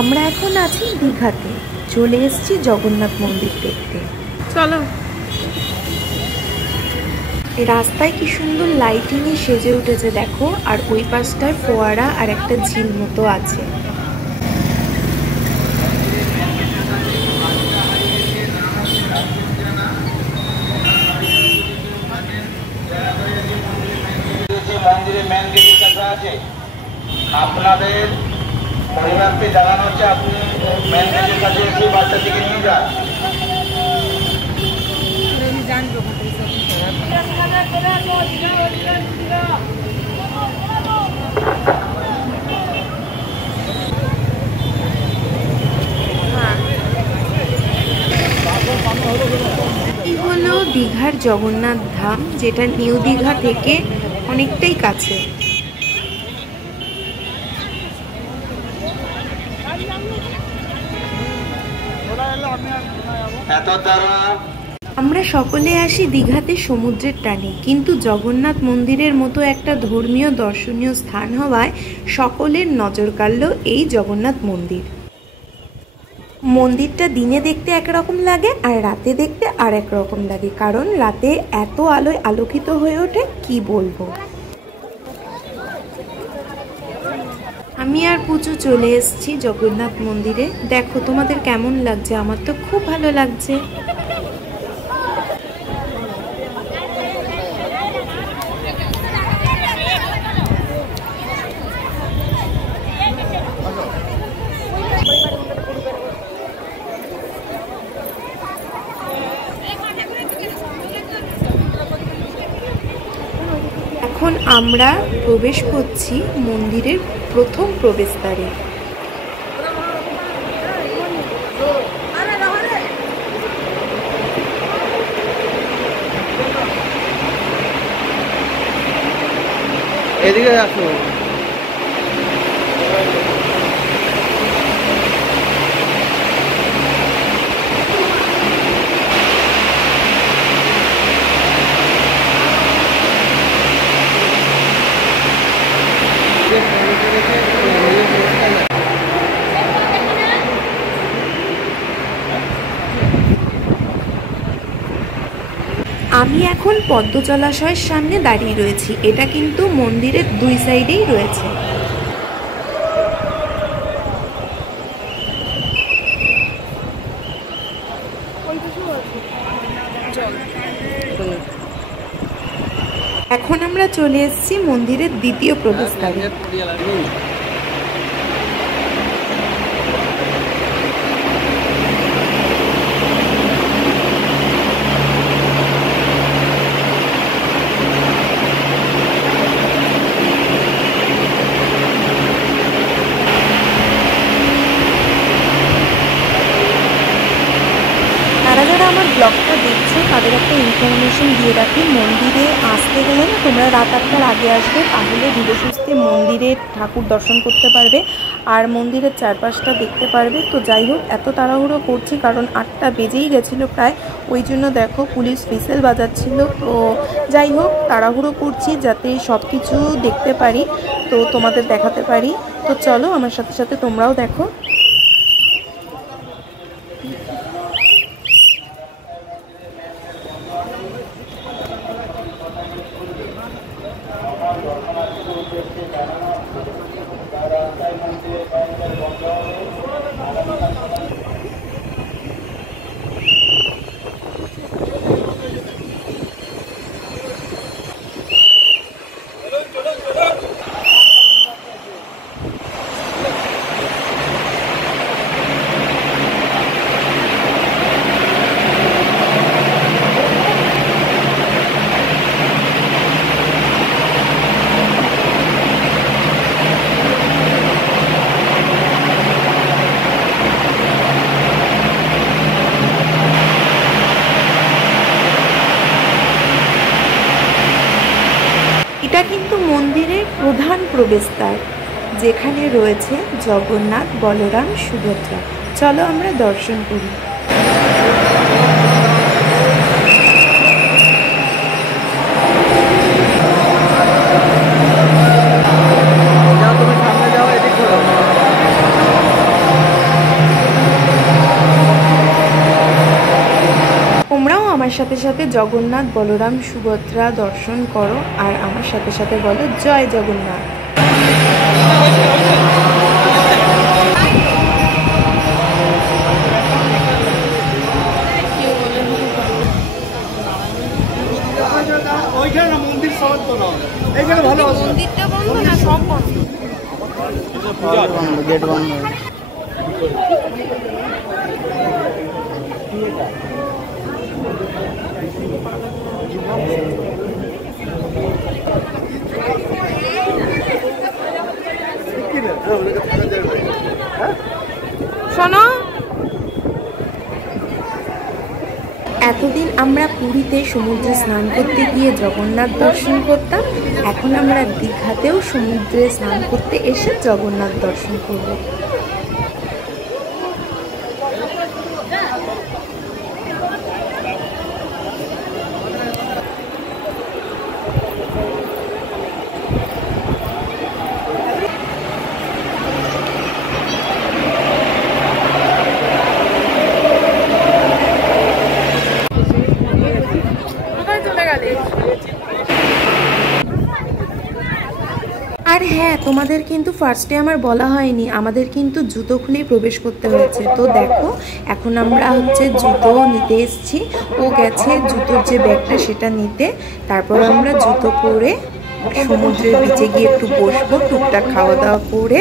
আমরা এখন আছি দীঘাতে, চলে এসেছি জগন্নাথ মন্দির দেখতে। চলো। রাস্তায় কি সুন্দর লাইটিংয়ে সেজে উঠেছে দেখো, আর ওই পাশটায় ফোয়ারা আর একটা ঝিল মতো আছে। মন্দিরে মেন গেটের কাছে আছে, আপনাদের পরিবারকে জানানো হচ্ছে আপনি মেন গেটের কাছে এসে বাচ্চাটিকে নিয়ে যান। এই হলো দীঘার জগন্নাথ ধাম, যেটা নিউ দীঘা থেকে অনেকটাই কাছে। আমরা সকলে আসি দীঘাতে সমুদ্রের টানে, কিন্তু জগন্নাথ মন্দিরের মতো একটা ধর্মীয় দর্শনীয় স্থান হওয়ায় সকলের নজর কাড়ল এই জগন্নাথ মন্দির। মন্দিরটা দিনে দেখতে একরকম লাগে আর রাতে দেখতে আর এক রকম লাগে, কারণ রাতে এত আলোয় আলোকিত হয়ে ওঠে কি বলবো। আমি আর পুচু চলে এসেছি জগন্নাথ মন্দিরে। দেখো তোমাদের কেমন লাগছে, আমার তো খুব ভালো লাগছে। এখন আমরা প্রবেশ করছি মন্দিরের প্রথম প্রবেশদ্বারে। এদিকে আসো। আমি এখন পদ্ম জলাশয়ের সামনে দাঁড়িয়ে রয়েছি। এটা কিন্তু মন্দিরের দুই সাইডেই রয়েছে। এখন আমরা চলে এসেছি মন্দিরের দ্বিতীয় প্রবেশদ্বারে। যারা আমার ব্লগটা দেখছো তাদের একটা ইনফরমেশন দিয়ে রাখি, মন্দিরে আসতে গেলে না তোমরা রাত 8টার আগে আসবে, তাহলে ধীরে সুস্থে মন্দিরে ঠাকুর দর্শন করতে পারবে আর মন্দিরের চারপাশটা দেখতে পারবে। তো যাই হোক, এত তাড়াহুড়ো করছি কারণ 8টা বেজেই গেছিলো প্রায়, ওই জন্য দেখো পুলিশ হুইসেল বাজাচ্ছিল। তো যাই হোক, তাড়াহুড়ো করছি যাতে সব কিছু দেখতে পারি, তো তোমাদের দেখাতে পারি। তো চলো আমার সাথে সাথে তোমরাও দেখো। এটা কিন্তু মন্দিরের প্রধান প্রবেশদ্বার, যেখানে রয়েছে জগন্নাথ, বলরাম, সুভদ্রা। চলো আমরা দর্শন করি। সাথে সাথে জগন্নাথ, বলরাম, সুভদ্রা দর্শন করো, আর আমার সাথে সাথে বলো জয় জগন্নাথ। মন্দিরটা বন্ধ না, সব বন্ধ। গেট বন্ধ। শোনো, এতদিন আমরা পুরীতে সমুদ্রে স্নান করতে গিয়ে জগন্নাথ দর্শন করতাম, এখন আমরা দীঘাতেও সমুদ্রে স্নান করতে এসে জগন্নাথ দর্শন করব। আর হ্যাঁ, তোমাদের কিন্তু ফার্স্টে আমার বলা হয়নি, আমাদের কিন্তু জুতো খুলেই প্রবেশ করতে হয়েছে। তো দেখো, এখন আমরা জুতো নিতে এসেছি। ও গেছে জুতোর যে ব্যাগটা সেটা নিতে, তারপর আমরা জুতো পরে সমুদ্রের বিচে গিয়ে একটু বসবো, টুকটাক খাওয়া দাওয়া করে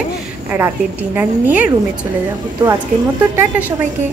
রাতের ডিনার নিয়ে রুমে চলে যাব। তো আজকের মতো টাটা সবাইকে।